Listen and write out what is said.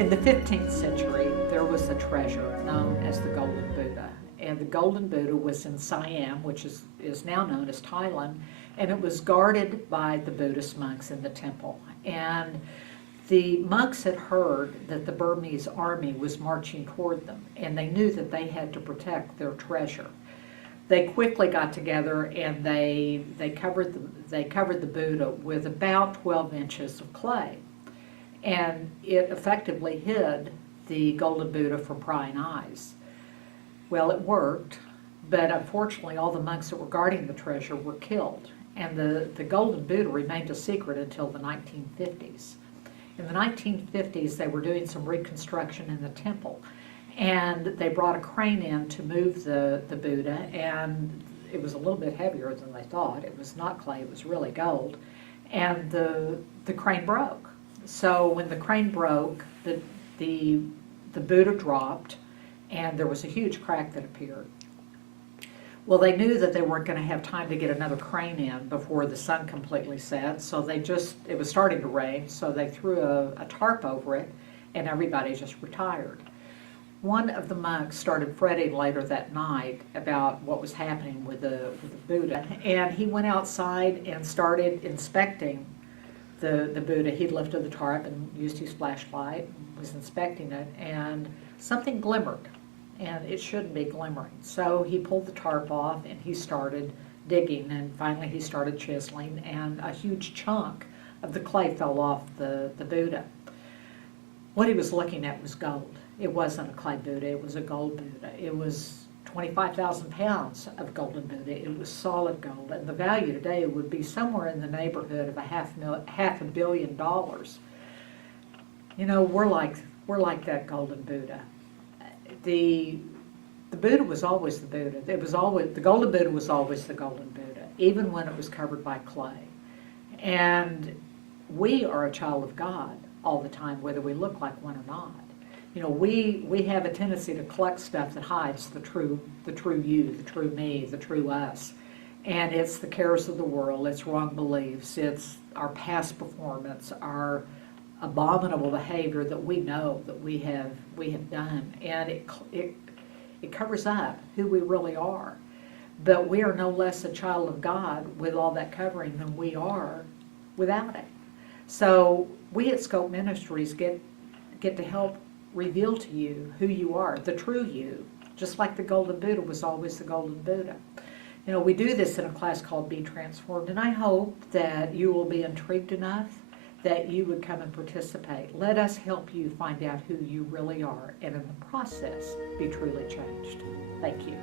In the 15th century, there was a treasure known as the Golden Buddha. And the Golden Buddha was in Siam, which is now known as Thailand, and it was guarded by the Buddhist monks in the temple. And the monks had heard that the Burmese army was marching toward them, and they knew that they had to protect their treasure. They quickly got together and they covered the Buddha with about 12 inches of clay. And it effectively hid the Golden Buddha from prying eyes. Well, it worked, but unfortunately all the monks that were guarding the treasure were killed. And the Golden Buddha remained a secret until the 1950s. In the 1950s, they were doing some reconstruction in the temple. And they brought a crane in to move the Buddha, and it was a little bit heavier than they thought. It was not clay, it was really gold. And the crane broke. So when the crane broke, the Buddha dropped, and there was a huge crack that appeared. Well, they knew that they weren't going to have time to get another crane in before the sun completely set, so it was starting to rain, so they threw a tarp over it, and everybody just retired. One of the monks started fretting later that night about what was happening with the Buddha, and he went outside and started inspecting the Buddha. He lifted the tarp and used his flashlight, was inspecting it, and something glimmered, and it shouldn't be glimmering. So he pulled the tarp off and he started digging, and finally he started chiseling, and a huge chunk of the clay fell off the Buddha. What he was looking at was gold. It wasn't a clay Buddha, it was a gold Buddha. It was 25,000 pounds of golden Buddha. It was solid gold, and the value today would be somewhere in the neighborhood of $500 million. You know, we're like that golden Buddha. The Buddha was always the Buddha. The golden Buddha was always the golden Buddha, even when it was covered by clay. And we are a child of God all the time, whether we look like one or not. You know, we have a tendency to collect stuff that hides the true you, the true me, the true us. And it's the cares of the world, it's wrong beliefs, it's our past performance, our abominable behavior that we know that we have done. And it covers up who we really are. But we are no less a child of God with all that covering than we are without it. So we at Scope Ministries get to help reveal to you who you are, the true you, just like the Golden Buddha was always the Golden Buddha. You know, we do this in a class called Be Transformed, and I hope that you will be intrigued enough that you would come and participate. Let us help you find out who you really are, and in the process, be truly changed. Thank you.